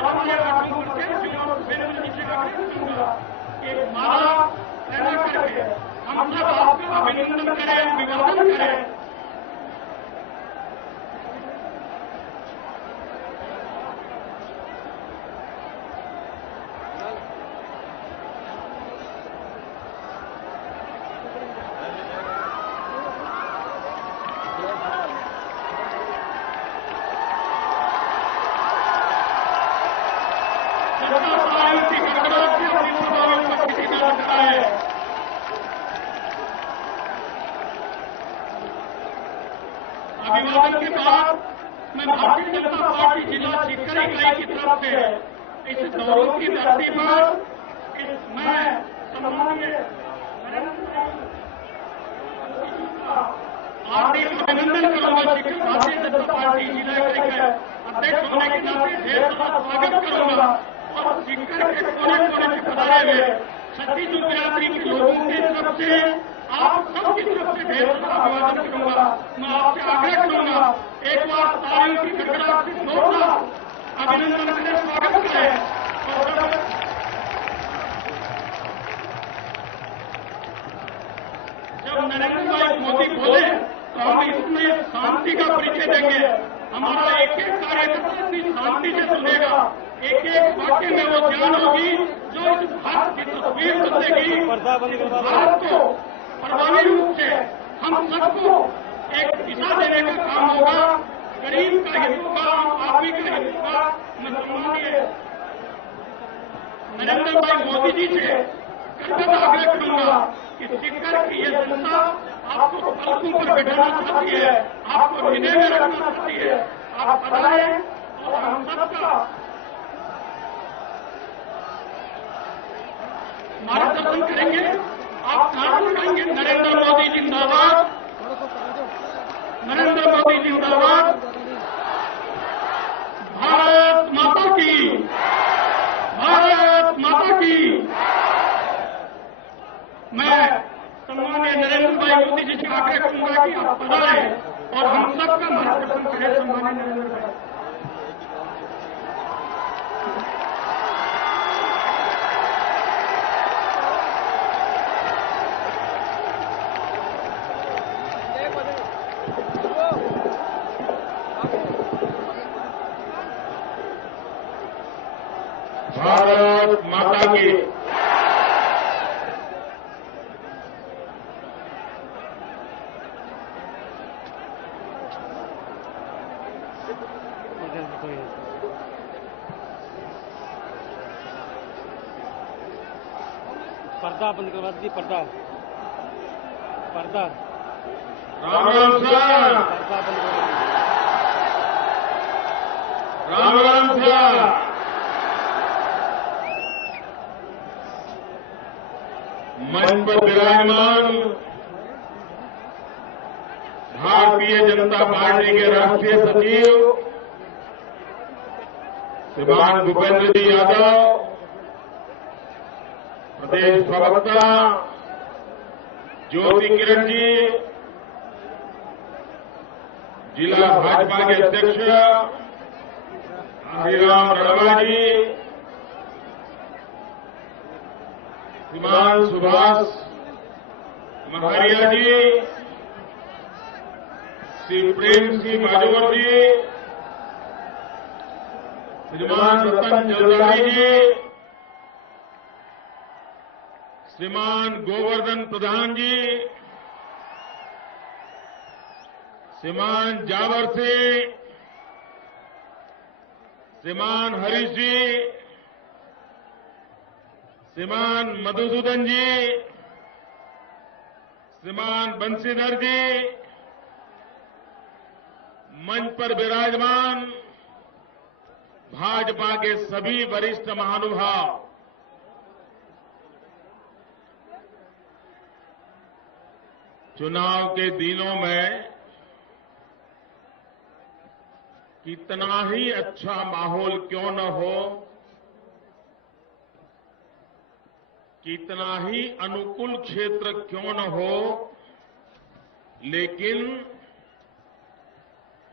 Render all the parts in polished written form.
और हमारे आठों करके जो सुरेंद्र जी से कहूंगा एक माला पैदा करके हम सब आपका अभिनंदन करें, अभिवादन करें। अभिवादन के बाद मैं भारतीय जनता पार्टी जिला सीकर इकाई की तरफ से इस दौरों की धरती पर मैं सम्मानीय हार्दिक अभिनंदन करूंगा। सीकर भारतीय जनता पार्टी जिला इकाई के अध्यक्ष होने के नाते ढेर सारा स्वागत करूंगा और सीकर के कोने कोने से पधारे हुए छत्तीसगढ़ बिरादरी के लोगों की तरफ से आप सबकी तरफ से ढेर सारा अभिवादन करूंगा। मैं आपसे आग्रह करूंगा एक बार तालियों की गड़गड़ाहट से जोरदार अभिनंदन करें, स्वागत करें। और जब नरेंद्र भाई मोदी बोले तो हम इसमें शांति का परिचय देंगे। हमारा एक एक कार्यकर्ता अपनी शांति से सुनेगा, एक एक वाक्य में वो जान होगी जो इस भारत की तस्वीर बदलेगी। भारत को प्रभावी रूप से हम सबको एक दिशा देने का काम होगा। गरीब का हित होगा, आदमी का हित होगा। मैं सम्मानीय नरेंद्र भाई मोदी जी से कृतज्ञ आग्रह करूंगा कि सीकर की ये जनता आपको पलकों पर बैठाना चाहती है, आपको हृदय में रखना चाहती है। आप बताएं और हम सबका मार्गदर्शन करेंगे। आप नारा लगाएंगे नरेंद्र मोदी जिंदाबाद, नरेंद्र मोदी जिंदाबाद, भारत माता की, भारत माता की। मैं सम्मानीय नरेंद्र भाई मोदी जी से आग्रह करूंगा कि आप पधारें और हम सबका मार्गदर्शन करें। सम्मानीय नरेंद्र भाई, भारत माता की। पर्दा बंद करवा दी, पर्दा पर्दा राम राम सर, पर्दा बंद करवा दी। राम राम सर। मंच पर विराजमान भारतीय जनता पार्टी के राष्ट्रीय सचिव श्रीमान भूपेंद्र जी यादव, प्रदेश प्रवक्ता ज्योति किरण जी, जिला भाजपा के अध्यक्ष हरिराम रणवा जी, श्रीमान सुभाष महारिया जी, श्री प्रेम सिंह बाजोर जी, श्रीमान रतन जलदारी जी, श्रीमान गोवर्धन प्रधान जी, श्रीमान जावर सिंह, श्रीमान हरीश जी, श्रीमान मधुसूदन जी, श्रीमान बंशीधर जी, मंच पर विराजमान भाजपा के सभी वरिष्ठ महानुभाव, चुनाव के दिनों में कितना ही अच्छा माहौल क्यों न हो, कितना ही अनुकूल क्षेत्र क्यों न हो, लेकिन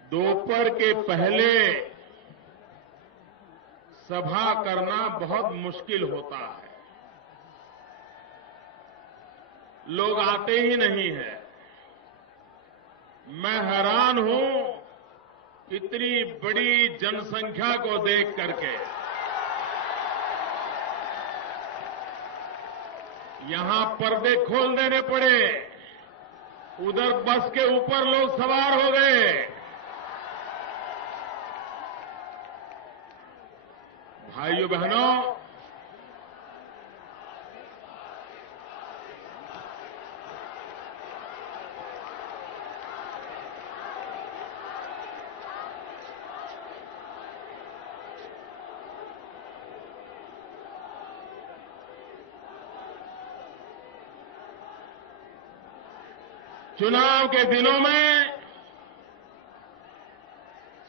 दोपहर के पहले सभा करना बहुत मुश्किल होता है। लोग आते ही नहीं हैं। मैं हैरान हूं इतनी बड़ी जनसंख्या को देख करके। यहां पर्दे खोल देने पड़े, उधर बस के ऊपर लोग सवार हो गए। भाइयों बहनों, चुनाव के दिनों में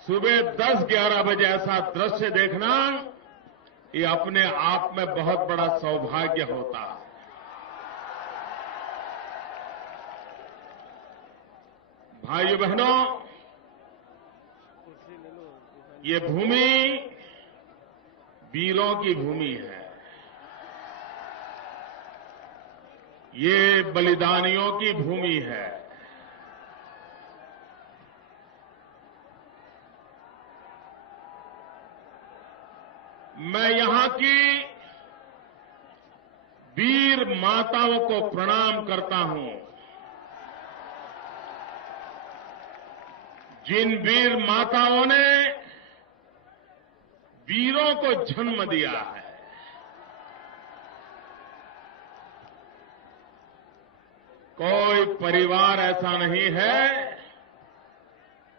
सुबह 10-11 बजे ऐसा दृश्य देखना ये अपने आप में बहुत बड़ा सौभाग्य होता है। भाइयों बहनों, ये भूमि वीरों की भूमि है। ये बलिदानियों की भूमि है। मैं यहां की वीर माताओं को प्रणाम करता हूं, जिन वीर माताओं ने वीरों को जन्म दिया है। कोई परिवार ऐसा नहीं है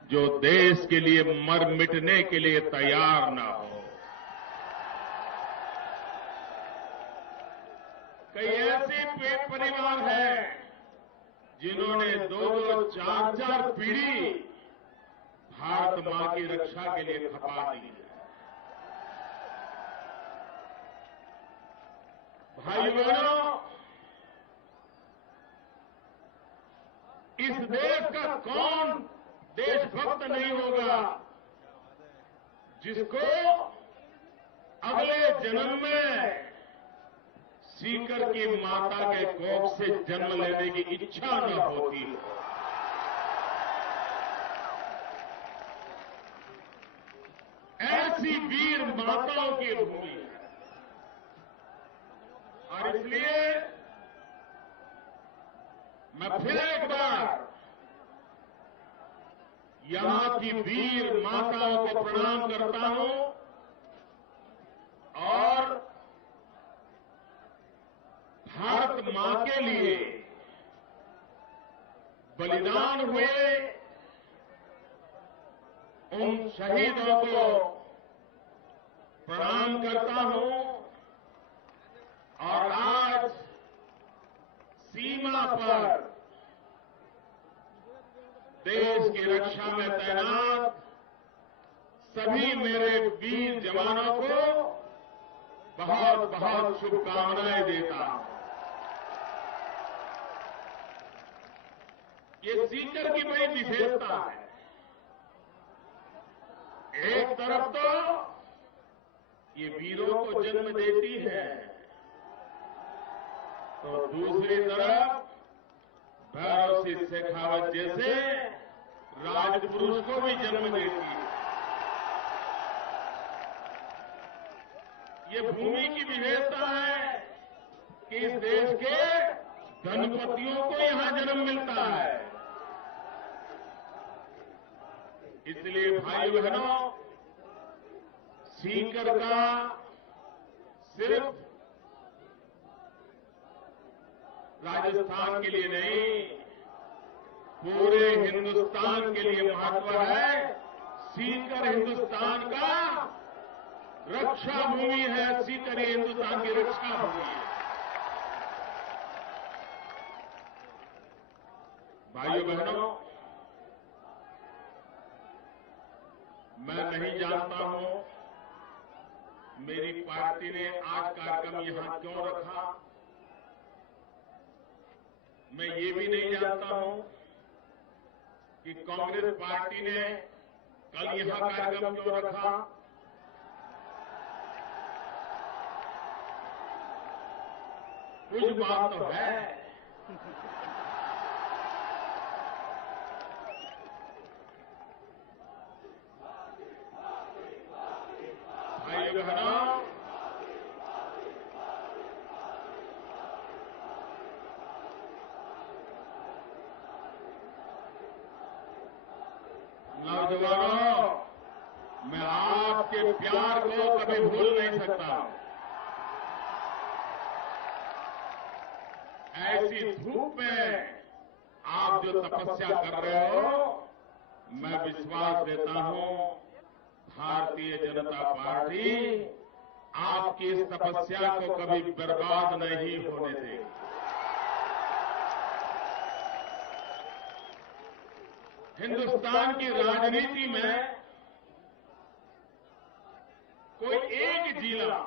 जो देश के लिए मर मिटने के लिए तैयार न हो। कई ऐसे परिवार हैं जिन्होंने 2-2, 4-4 पीढ़ी भारत मां की रक्षा के लिए खपा दी है। भाई बहनों, इस देश का कौन देशभक्त नहीं होगा जिसको अगले जन्म में सीकर की माता के कोख से जन्म लेने की इच्छा न होती हो। ऐसी वीर माताओं की भूमि है और इसलिए मैं फिर एक बार यहां की वीर माताओं को प्रणाम करता हूं और भारत मां के लिए बलिदान हुए उन शहीदों को प्रणाम करता हूं और आज सीमा पर देश की रक्षा में तैनात सभी मेरे वीर जवानों को बहुत बहुत शुभकामनाएं देता हूं। ये सीकर की बड़ी विशेषता है। एक तरफ तो ये वीरों को जन्म देती है, तो दूसरी तरफ भैरव सिंह शेखावत जैसे राजपुरुष को भी जन्म देती है। ये भूमि की विशेषता है कि इस देश के धनपतियों को यहां जन्म मिलता है। इसलिए भाई बहनों, सीकर का सिर्फ राजस्थान के लिए नहीं, पूरे हिंदुस्तान के लिए महत्व है। सीकर हिंदुस्तान का रक्षा भूमि है। सीकर हिंदुस्तान की रक्षा भूमि है। भाइयों बहनों, मैं नहीं जानता हूं मेरी पार्टी ने आज कार्यक्रम यहां क्यों रखा। मैं ये भी नहीं जानता हूं कि कांग्रेस पार्टी ने कल यहां कार्यक्रम क्यों रखा। कुछ बात तो है। भाइयों बहनों, नौजवानों, मैं आपके प्यार को कभी भूल नहीं सकता। ऐसी धूप में आप जो तपस्या कर रहे हो, मैं विश्वास देता हूं भारतीय जनता पार्टी आपकी इस तपस्या को कभी बर्बाद नहीं होने देगी। हिंदुस्तान की राजनीति में कोई एक जिला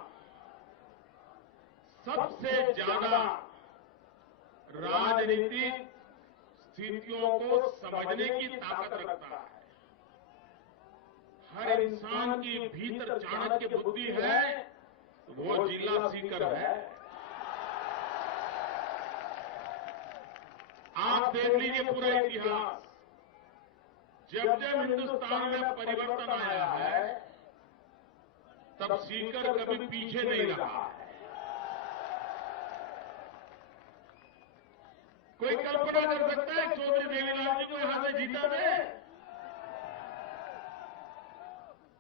सबसे ज्यादा राजनीतिक स्थितियों को समझने की ताकत रखता है। हर इंसान की भीतर चाणक्य बुद्धि है, वो जिला सीकर है। आप देख लीजिए पूरा इतिहास, जब जब हिंदुस्तान में परिवर्तन आया है, तब सीकर कभी पीछे नहीं रहा है। कोई कल्पना कर सकता है चौधरी देवीलाल जी को यहां से जीता दे?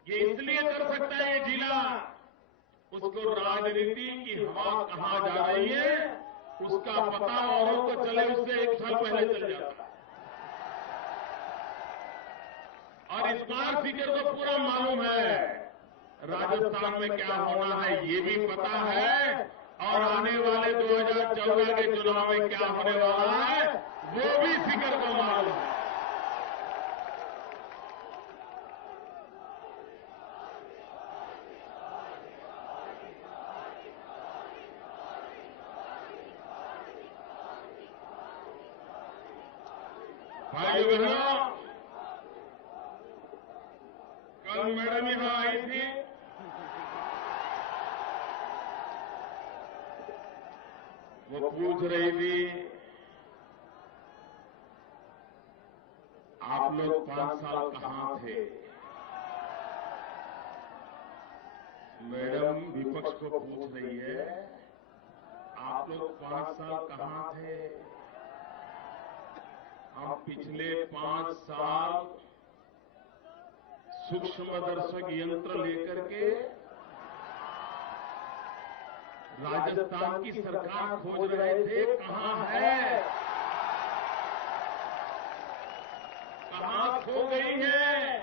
ये इसलिए कर सकता है ये जिला, उसको राजनीति की हवा कहां जा रही है उसका पता औरों को चले उससे एक साल पहले चल जाता है। और इस बार सीकर को पूरा मालूम है राजस्थान में क्या होना है, ये भी पता है, और आने वाले 2014 के चुनाव में क्या होने वाला है वो भी सीकर को मालूम है। भाइयों बहनों, कल मैडम यहां आई थी, वो पूछ रही थी आप लोग 5 साल कहां थे? मैडम विपक्ष को पूछ रही है आप लोग 5 साल कहां थे? हम पिछले 5 साल सूक्ष्मदर्शक यंत्र लेकर के राजस्थान की सरकार खोज रहे थे, कहां है, कहां खो गई है,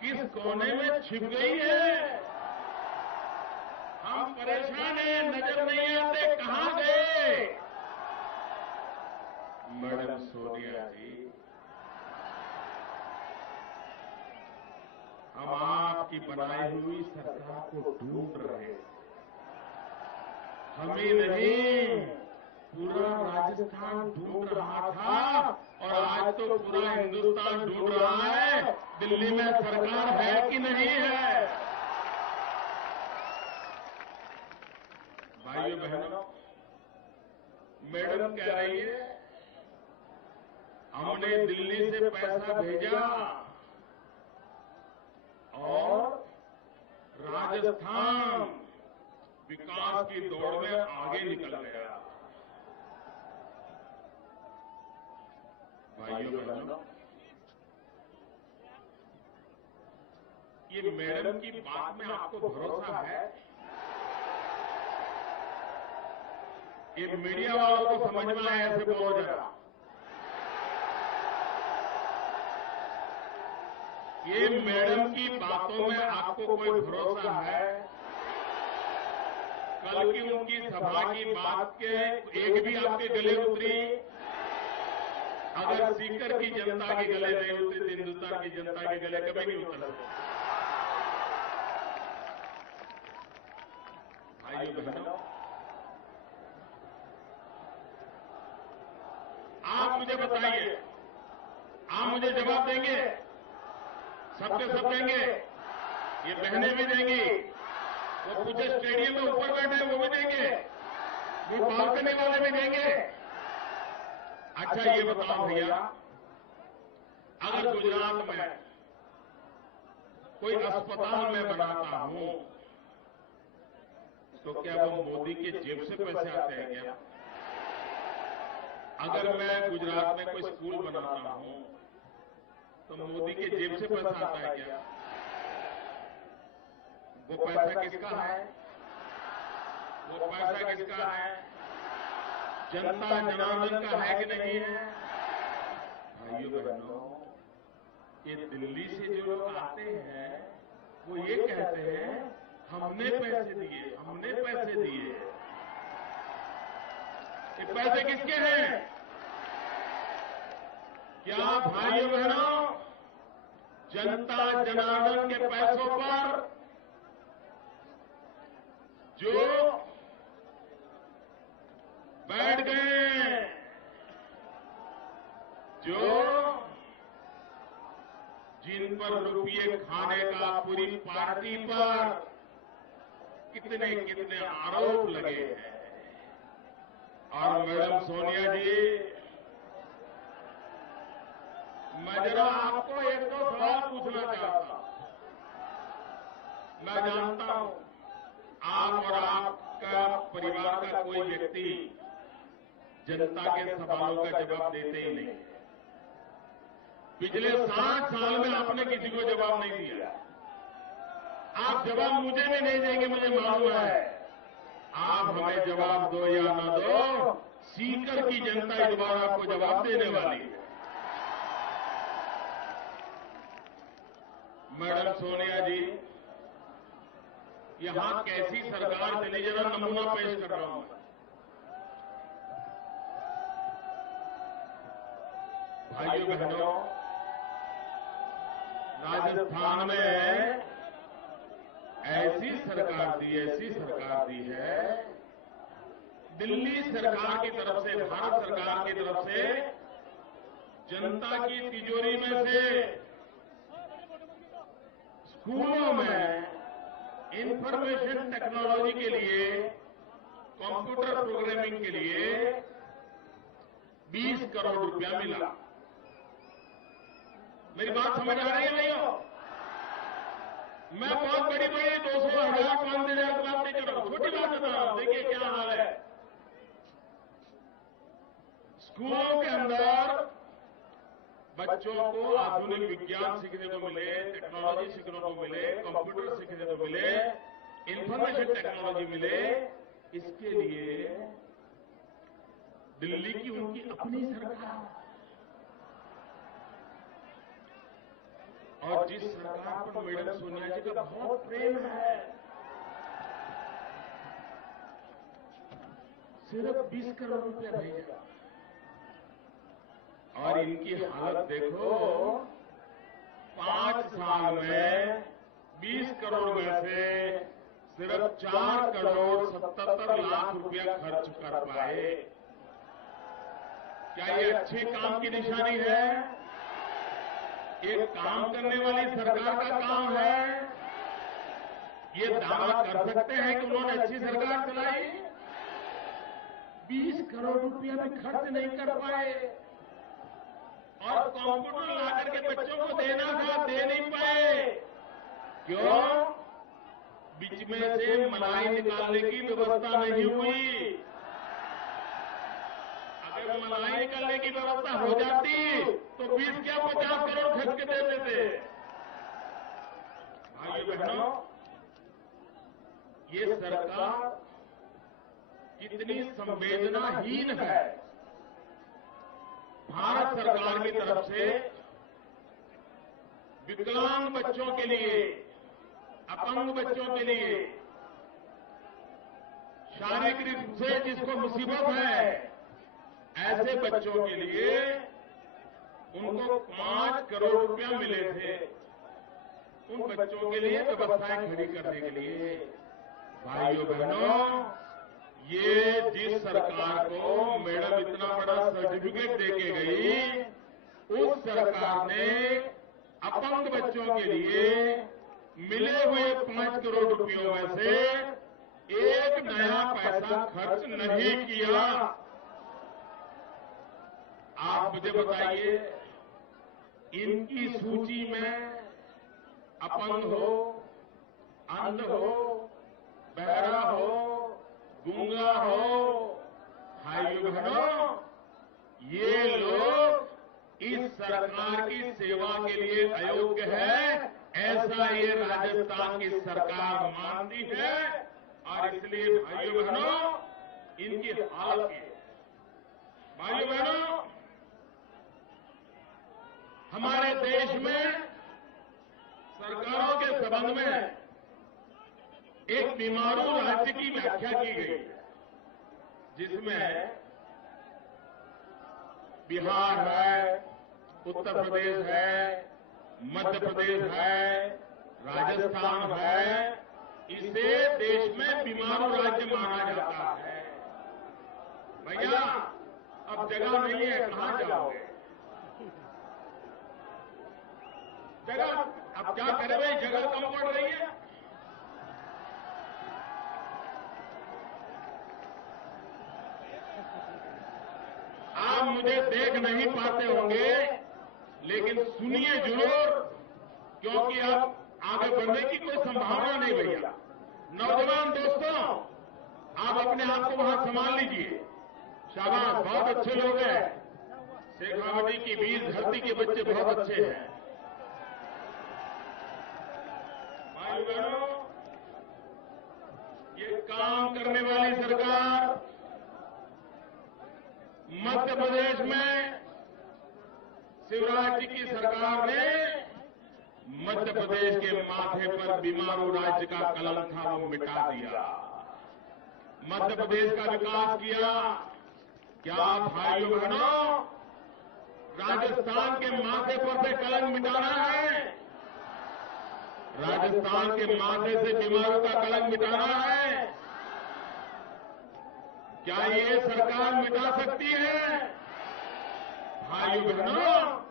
किस कोने में छिप गई है। हम परेशान हैं, नजर नहीं आते, कहां गए? मैडम सोनिया जी, हम आपकी बनाई हुई सरकार को ढूंढ रहे हैं, हमें नहीं पूरा राजस्थान ढूंढ रहा था, और आज तो पूरा हिंदुस्तान ढूंढ रहा है दिल्ली में सरकार है कि नहीं है। भाइयों बहनों, मैडम कह रही है हमने दिल्ली से पैसा भेजा और राजस्थान विकास की दौड़ में आगे निकल गया। भाइयों बहनों, ये मैडम की बात में आपको भरोसा है? ये मीडिया वालों को समझ में आया, ऐसे बोलो जरा। ये मैडम की बातों में आपको कोई भरोसा है? कल की उनकी सभा की बात के एक भी आपके गले उतरी? अगर सीकर की जनता के गले नहीं उतरी तो हिंदुस्तान की जनता के गले कभी नहीं उतर सकते। भाइयों बहनों, आप मुझे बताइए, आप मुझे जवाब देंगे? सबके सब देंगे? ये बहनें भी देंगी, वो पूछे स्टेडियम में ऊपर बैठे वो भी देंगे, वो बालकनी वाले भी देंगे। अच्छा ये बताओ भैया, अगर गुजरात में कोई अस्पताल में बनाता हूं तो क्या वो मोदी के जेब से पैसे आते हैं क्या? अगर मैं गुजरात में कोई स्कूल बनाता हूं तो मोदी के जेब से पैसा आता है क्या? वो पैसा किसका है? वो पैसा किसका है? जनता जनार्दन का है कि नहीं है? भाइयों बहनों, ये दिल्ली से जो लोग आते हैं वो ये कहते हैं हमने पैसे दिए, हमने पैसे दिए। ये पैसे किसके हैं? क्या भाइयों बहनों, जनता जनार्दन के पैसों पर जो बैठ गए, जो जिन पर रुपये खाने का पूरी पार्टी पर कितने कितने आरोप लगे हैं। और मैडम सोनिया जी, मैं जरा आपको एक दो सवाल पूछना चाहता हूं। मैं जानता हूं आप और आपका परिवार का कोई व्यक्ति जनता के सवालों का जवाब देते ही नहीं। पिछले 60 साल में आपने किसी को जवाब नहीं दिया। आप जवाब मुझे भी नहीं देंगे, मुझे मालूम है। आप हमें जवाब दो या न दो, सीकर की जनता इस बार आपको जवाब देने वाली है। मैडम सोनिया जी, यहां कैसी सरकार चली, जरा नमूना पेश कर रहा हूं। भाइयों बहनों, राजस्थान में ऐसी सरकार दी है, दिल्ली सरकार की तरफ से, भारत सरकार की तरफ से जनता की तिजोरी में से स्कूलों में इंफॉर्मेशन टेक्नोलॉजी के लिए, कंप्यूटर प्रोग्रामिंग के लिए 20 करोड़ रुपया मिला। मेरी बात समझ आ रही है भैया? मैं बहुत बड़ी 200, 1000, 5,000 की बात नहीं कर रहा हूं, छोटी बात बता रहा हूं। देखिए क्या हाल है। स्कूलों के अंदर बच्चों को आधुनिक विज्ञान सीखने को मिले, टेक्नोलॉजी सीखने को मिले, कंप्यूटर सीखने को मिले, इंफॉर्मेशन टेक्नोलॉजी मिले, इसके लिए दिल्ली की उनकी अपनी सरकार, और जिस सरकार पर मैडम सोनिया जी का बहुत प्रेम है, सिर्फ 20 करोड़ रुपया भेजा। और इनकी हालत देखो, 5 साल में 20 करोड़ में से सिर्फ 4 करोड़ 77 लाख रुपया खर्च कर पाए। क्या ये अच्छे काम की निशानी है? ये काम करने वाली सरकार का काम है? ये दावा कर सकते हैं कि उन्होंने अच्छी सरकार चलाई? 20 करोड़ रुपया भी खर्च नहीं कर पाए, और कंप्यूटर ला करके बच्चों को देना था, दे नहीं पाए। क्यों? बीच में से मलाई निकालने की व्यवस्था नहीं हुई। अगर मलाई निकालने की व्यवस्था हो जाती तो 20 क्या 50 करोड़ खर्च के देते थे। भाइयों बहनों, ये सरकार कितनी संवेदनाहीन है। भारत सरकार की तरफ से विकलांग बच्चों के लिए, अपंग बच्चों के लिए, शारीरिक रूप से जिसको मुसीबत है, ऐसे बच्चों के लिए उनको 5 करोड़ रुपया मिले थे, उन बच्चों के लिए व्यवस्थाएं खड़ी करने के लिए। भाइयों बहनों, ये जिस सरकार को मैडम इतना बड़ा सर्टिफिकेट देके गई, उस सरकार ने अपंग बच्चों के लिए मिले हुए 5 करोड़ रुपयों में से एक नया पैसा खर्च नहीं किया। आप मुझे बताइए, इनकी सूची में अपंग हो, अंध हो, बहरा हो, गूंगा हो, भाइयों बहनों, ये लोग इस सरकार की सेवा के लिए अयोग्य है, ऐसा ये राजस्थान की सरकार मानती है। और इसलिए भाइयों बहनों, इनकी हालत ये, भाइयों बहनों, हमारे देश में सरकारों के संबंध में एक बीमारू राज्य की व्याख्या की गई, जिसमें बिहार है, उत्तर प्रदेश है, मध्य प्रदेश है, राजस्थान है। इसे देश में बीमारू राज्य माना जाता है। भैया, अब जगह नहीं है, कहां जाओगे? जगह अब क्या करें भाई, जगह कम पड़ रही है। आप मुझे देख नहीं पाते होंगे, लेकिन सुनिए जरूर, क्योंकि अब आगे बढ़ने की कोई संभावना नहीं भैया। नौजवान दोस्तों, आप अपने आप को वहां संभाल लीजिए। शाबाश, बहुत अच्छे लोग हैं। शेखावती की वीर धरती के बच्चे बहुत अच्छे हैं। भाई बहनों, ये काम करने वाली सरकार मध्य प्रदेश में शिवराज जी की सरकार ने मध्य प्रदेश के माथे पर बीमारू राज्य का कलंक था, वो मिटा दिया। मध्य प्रदेश का विकास किया। क्या भाइयों बहनों, राजस्थान के माथे पर से कलंक मिटाना है? राजस्थान के माथे से बीमारू का कलंक मिटाना है? क्या ये सरकार मिटा सकती है? भाइयों बहनों,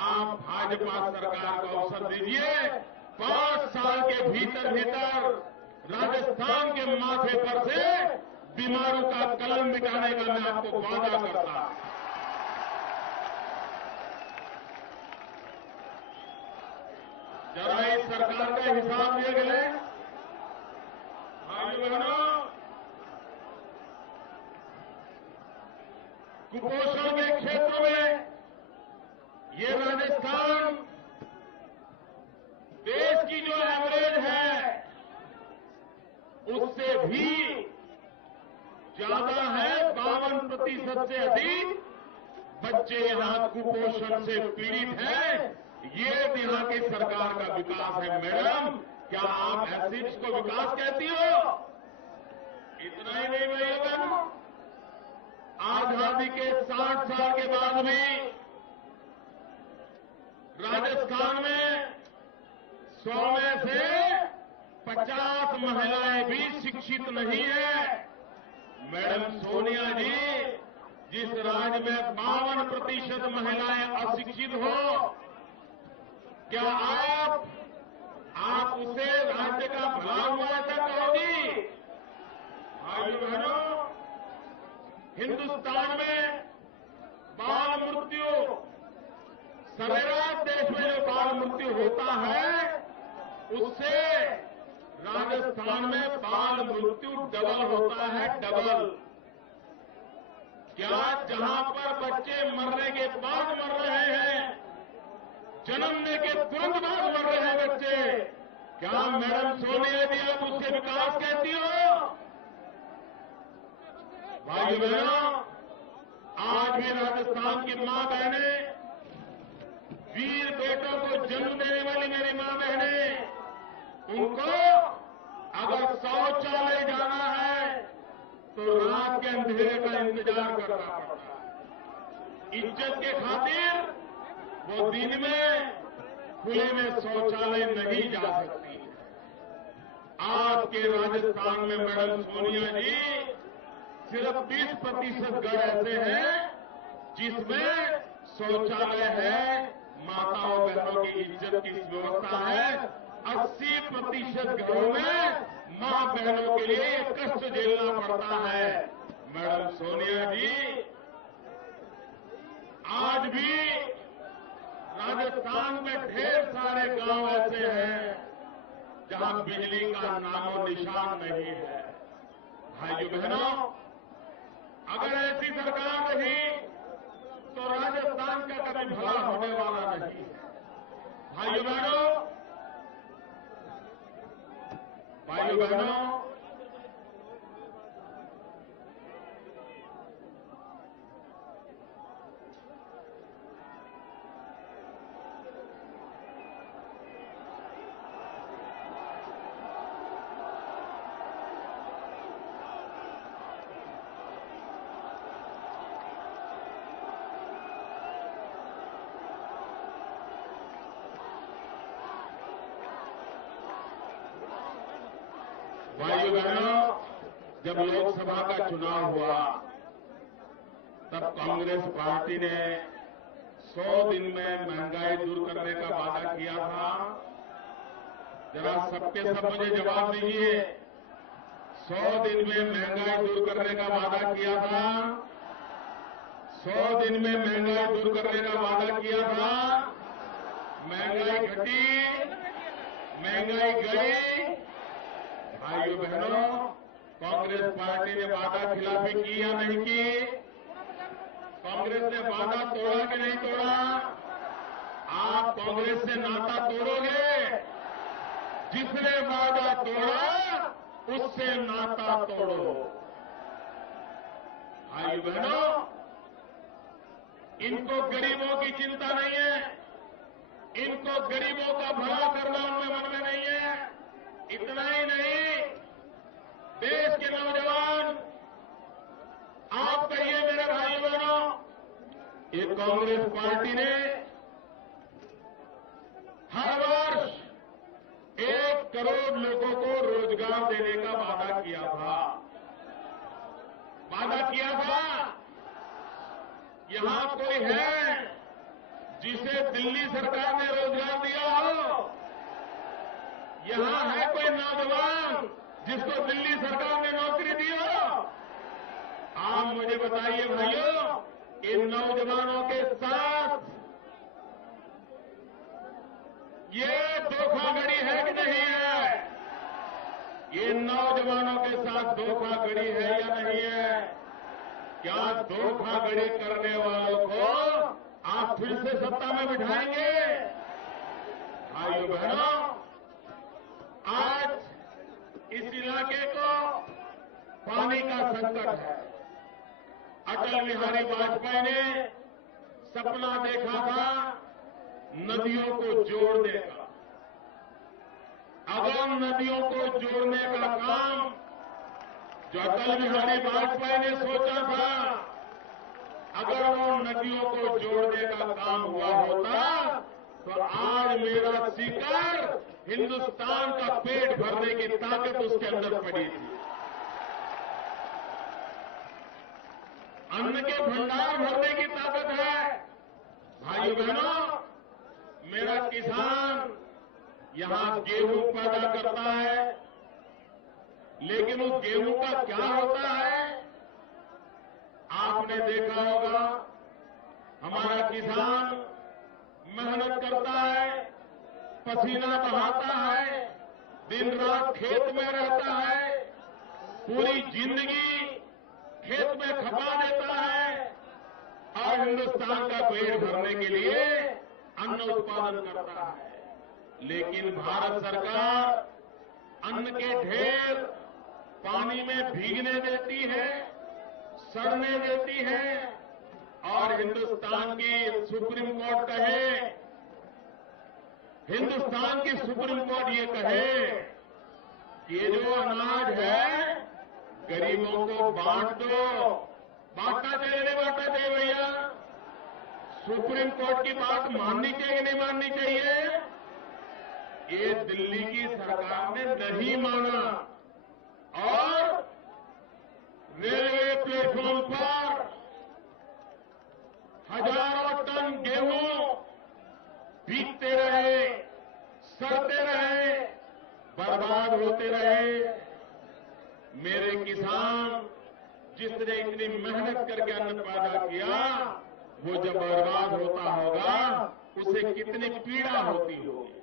आप भाजपा सरकार को अवसर दीजिए। 5 साल के भीतर भीतर राजस्थान के माथे पर से बीमारू का कलंक मिटाने का मैं आपको वादा करता हूं। जरा इस सरकार का हिसाब दिए गए। भाइयों बहनों, कुपोषण के क्षेत्र में ये राजस्थान देश की जो एवरेज है उससे भी ज्यादा है। 52% से अधिक बच्चे यहां कुपोषण से पीड़ित हैं। ये यहाँ की सरकार का विकास है। मैडम, क्या आप ऐसे इसको विकास कहती हो? इतना ही नहीं भैया बहनों, आजादी के 60 साल के बाद भी राजस्थान में 100 में से 50 महिलाएं भी शिक्षित नहीं है। मैडम सोनिया जी, जिस राज्य में 52% महिलाएं अशिक्षित हो, क्या आप उसे राज्य का भला हुआ ऐसा कहोगी? भाइयों बहनों, हिंदुस्तान में बाल मृत्यु, सरेराश देश में जो बाल मृत्यु होता है, उससे राजस्थान में बाल मृत्यु डबल होता है, डबल। क्या जहां पर बच्चे मरने के बाद मर रहे हैं, जन्मने के तुरंत बाद मर रहे हैं बच्चे, क्या मैडम सोनिया जी आप उसके विकास कहती हो? भाइयों बहनों, आज भी राजस्थान की मां बहनें, वीर बेटों को जन्म देने वाली मेरी मां बहनें, उनको अगर शौचालय जाना है तो रात के अंधेरे का इंतजार करना पड़ता है। इज्जत के खातिर वो दिन में खुले में शौचालय नहीं जा सकती। आपके राजस्थान में मैडम सोनिया जी सिर्फ 20% घर ऐसे हैं जिसमें शौचालय है, माताओं बहनों की इज्जत की व्यवस्था है। 80% घरों में मां बहनों के लिए कष्ट झेलना पड़ता है। मैडम सोनिया जी, आज भी राजस्थान में ढेर सारे गांव ऐसे हैं जहां बिजली का नामो निशान नहीं है। भाइयों बहनों, अगर ऐसी सरकार रही तो राजस्थान का कभी भला होने वाला नहीं है। भाइयों बहनों, भाइयों बहनों, जब लोकसभा का चुनाव हुआ तब कांग्रेस पार्टी ने 100 दिन में महंगाई दूर करने का वादा किया था। जरा सबके सब मुझे जवाब दीजिए, 100 दिन में महंगाई दूर करने का वादा किया था। 100 दिन में महंगाई दूर करने का वादा किया था। महंगाई घटी, महंगाई गई। भाइयों बहनों, कांग्रेस पार्टी ने वादा खिलाफी की या नहीं की? कांग्रेस ने वादा तोड़ा कि नहीं तोड़ा? आप कांग्रेस से नाता तोड़ोगे? जिसने वादा तोड़ा उससे नाता तोड़ो। भाइयों बहनों, इनको गरीबों की चिंता नहीं है, इनको गरीबों का भला करना उनके मन में नहीं है। इतना ही नहीं, देश के नौजवान, आप कहिए मेरे भाई बहनों, ये कांग्रेस पार्टी ने हर वर्ष 1 करोड़ लोगों को रोजगार देने का वादा किया था। वादा किया था। यहां कोई है जिसे दिल्ली सरकार ने रोजगार दिया हो? यहां है कोई नौजवान जिसको दिल्ली सरकार ने नौकरी दी हो? आप मुझे बताइए भाइयों, इन नौजवानों के साथ ये धोखाधड़ी है कि नहीं है? ये नौजवानों के साथ धोखाधड़ी है या नहीं है? क्या धोखाधड़ी करने वालों को आप फिर से सत्ता में बिठाएंगे? भाइयों बहनों, आज इस इलाके को पानी का संकट है। अटल बिहारी वाजपेयी ने सपना देखा था नदियों को जोड़ने का। अब उन नदियों को जोड़ने का काम जो अटल बिहारी वाजपेयी ने सोचा था, अगर वो नदियों को जोड़ने का काम हुआ होता तो आज मेरा सीकर हिंदुस्तान का पेट भरने की ताकत उसके अंदर पड़ी थी। अन्न के भंडार भरने की ताकत है। भाइयों बहनों, मेरा किसान यहां गेहूं पैदा करता है, लेकिन उस गेहूं का क्या होता है? आपने देखा होगा, हमारा किसान मेहनत करता है, पसीना बहाता है, दिन रात खेत में रहता है, पूरी जिंदगी खेत में खपा देता है और हिंदुस्तान का पेट भरने के लिए अन्न उत्पादन करता है। लेकिन भारत सरकार अन्न के ढेर पानी में भीगने देती है, सड़ने देती है और हिंदुस्तान की सुप्रीम कोर्ट कहे, हिंदुस्तान की सुप्रीम कोर्ट ये कहे कि ये जो अनाज है गरीबों को बांट दो। बांटना चाहिए नहीं बांटना चाहिए भैया? सुप्रीम कोर्ट की बात माननी चाहिए नहीं माननी चाहिए? ये दिल्ली की सरकार ने नहीं माना और रेलवे प्लेटफॉर्म पर हजारों टन गेहूं भीगते रहे, सड़ते रहे, बर्बाद होते रहे। मेरे किसान जिसने इतनी मेहनत करके अन्न पैदा किया, वो जब बर्बाद होता होगा उसे कितनी पीड़ा होती होगी।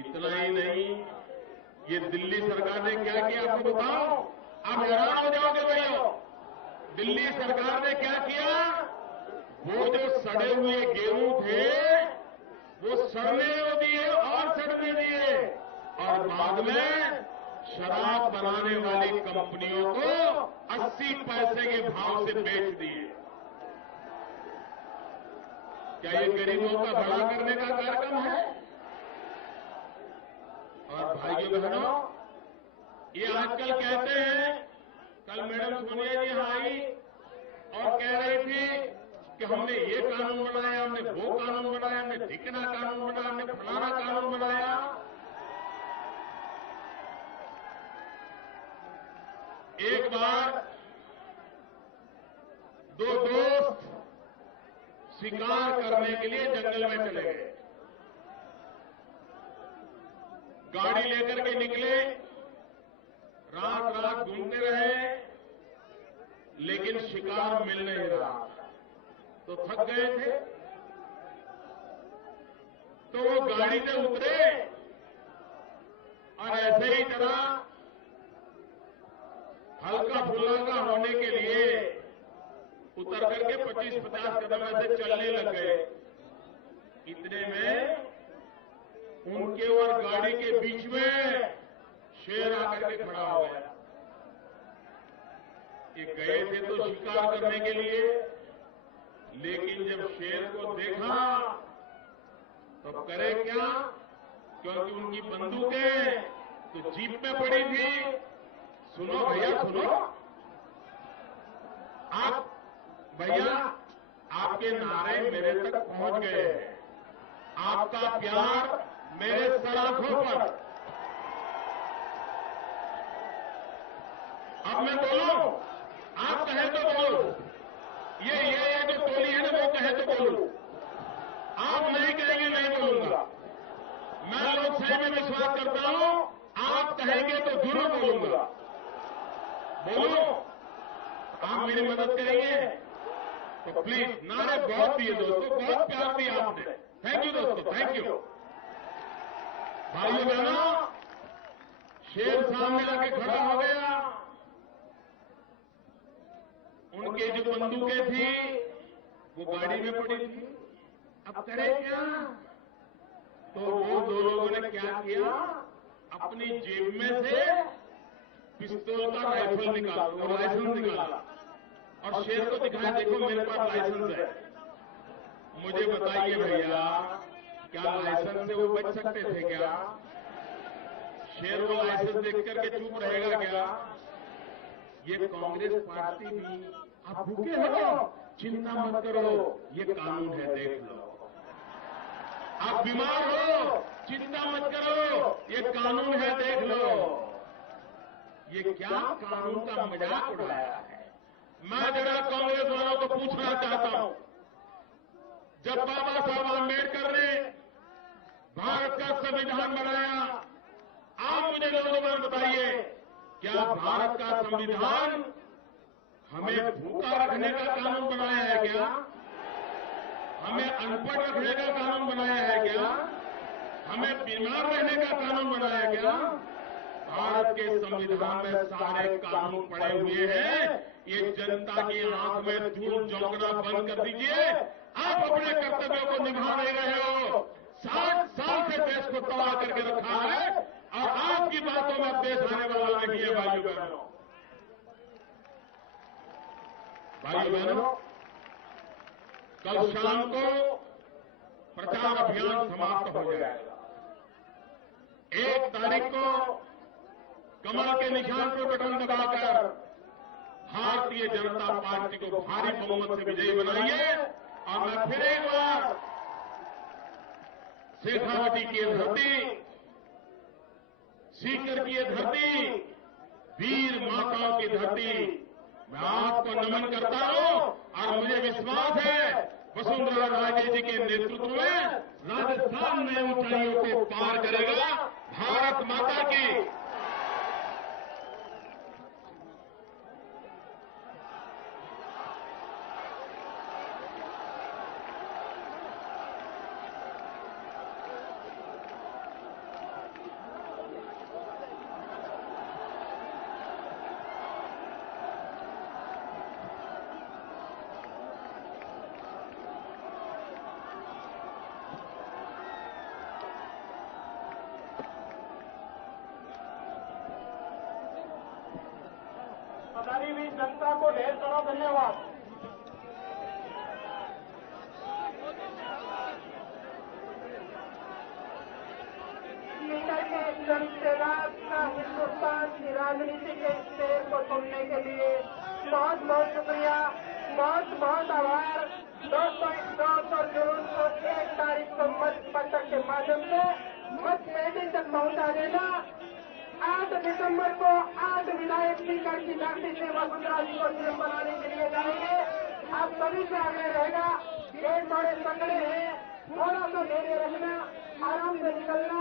इतना ही नहीं, ये दिल्ली सरकार ने क्या किया आपको बताओ, आप हैरान हो जाओगे भैया। दिल्ली सरकार ने क्या किया, वो जो सड़े हुए गेहूं थे वो सड़ने दिए और सड़ने दिए, और बाद में शराब बनाने वाली कंपनियों को 80 पैसे के भाव से बेच दिए। क्या ये गरीबों का भला करने का कार्यक्रम है? और भाइयों बहनों, ये आजकल कहते हैं, कल मैडम सोनिया जी आई और कह रही थी कि हमने ये कानून बनाया, हमने वो कानून बनाया, हमने ढिकना कानून बनाया, हमने फलाना कानून बनाया। एक बार दो दोस्त शिकार करने के लिए जंगल में चले गए। गाड़ी लेकर के निकले, रात रात घूमते रहे, लेकिन शिकार मिल नहीं रहा, तो थक गए थे। तो वो गाड़ी से उतरे और ऐसे ही जरा हल्का फुल्का होने के लिए उतर करके 25-50 कदम ऐसे चलने लग गए। इतने में उनके और गाड़ी के बीच में शेर आकर के खड़ा हो गया। ये गए थे तो शिकार करने के लिए, लेकिन जब शेर को देखा तो करे क्या, क्योंकि उनकी बंदूकें तो जीप में पड़ी थी। सुनो भैया सुनो, आप भैया आपके नारे मेरे तक पहुंच गए हैं, आपका प्यार मेरे सलाखों पर। अब मैं बोलूं, आप कहे तो बोलो, ये जो टोली है ना वो कहे तो बोलूं, आप नहीं कहेंगे नहीं बोलूंगा। मैं लोकशाही में विश्वास करता हूं, आप कहेंगे तो जरूर बोलूंगा। बोलो, आप मेरी मदद करेंगे तो प्लीज। नारे बहुत दिए दोस्तों, बहुत प्यार दिया आपने, थैंक यू दोस्तों, थैंक यू। भाइयों बहनों, शेर सामने आके खड़ा हो गया। उनके जो बंदूकें थी वो गाड़ी में पड़ी थी। अब करे क्या, तो वो दो लोगों ने क्या किया, अपनी जेब में से पिस्तौल का राइफल निकाला और लाइसेंस निकाला और शेर को दिखाया, देखो मेरे पास लाइसेंस है। मुझे बताइए भैया, क्या लाइसेंस से वो बच सकते थे क्या? शेर वो लाइसेंस देख करके चुप रहेगा क्या? ये कांग्रेस पार्टी भी, आप भूखे हो चिंता मत करो, ये कानून है देख लो। आप बीमार हो चिंता मत करो, ये कानून है देख लो। ये क्या कानून का मजाक उड़ाया है। मैं जरा कांग्रेस वालों को पूछना चाहता हूं, जब बाबा साहब आंबेडकर ने भारत का संविधान बनाया, आप मुझे नौजवान बताइए, क्या भारत का संविधान हमें भूखा रखने का कानून बनाया है क्या? हमें अनपढ़ रखने का कानून बनाया है क्या? हमें बीमार रहने का कानून बनाया है क्या? भारत के संविधान में सारे कानून पड़े हुए हैं। ये जनता की आंख में धूल झोंकना बंद कर दीजिए। आप अपने कर्तव्यों को निभा नहीं रहे हो। 60 साल से देश को तबाह करके रखा है और आपकी बातों में अब देश आने वाला नहीं है। भाइयों बहनों, कल शाम को प्रचार अभियान समाप्त हो जाएगा। 1 तारीख को कमल के निशान पर बटन दबाकर भारतीय जनता पार्टी को भारी बहुमत से विजयी बनाइए। और मैं फिर एक बार शेखावटी की धरती, सीकर की धरती, वीर माताओं की धरती, मैं आपको नमन करता हूं। और मुझे विश्वास है वसुंधरा राजे जी के नेतृत्व में राजस्थान में ऊंचाइयों को पार करेगा। भारत माता की जनता को ढेर सारा धन्यवाद। स्पीकर के जन सेवा का हिंदुस्तान की राजनीति के स्टेज को सुनने के लिए बहुत बहुत शुक्रिया, बहुत बहुत आभार। दोस्तों, इस दौड़ और जुलूस को 1 तारीख को मत पत्रक के माध्यम से मत पेटी तक पहुंचा देना। 8 दिसंबर को 8 विधायक स्पीकर की दाखिल से वसुंधरा जी को सीएम बनाने के लिए जाएंगे। आप सभी से आग्रह रहेगा, ये थोड़े संकड़े हैं, थोड़ा सा धैर्य रखना, आराम से निकलना।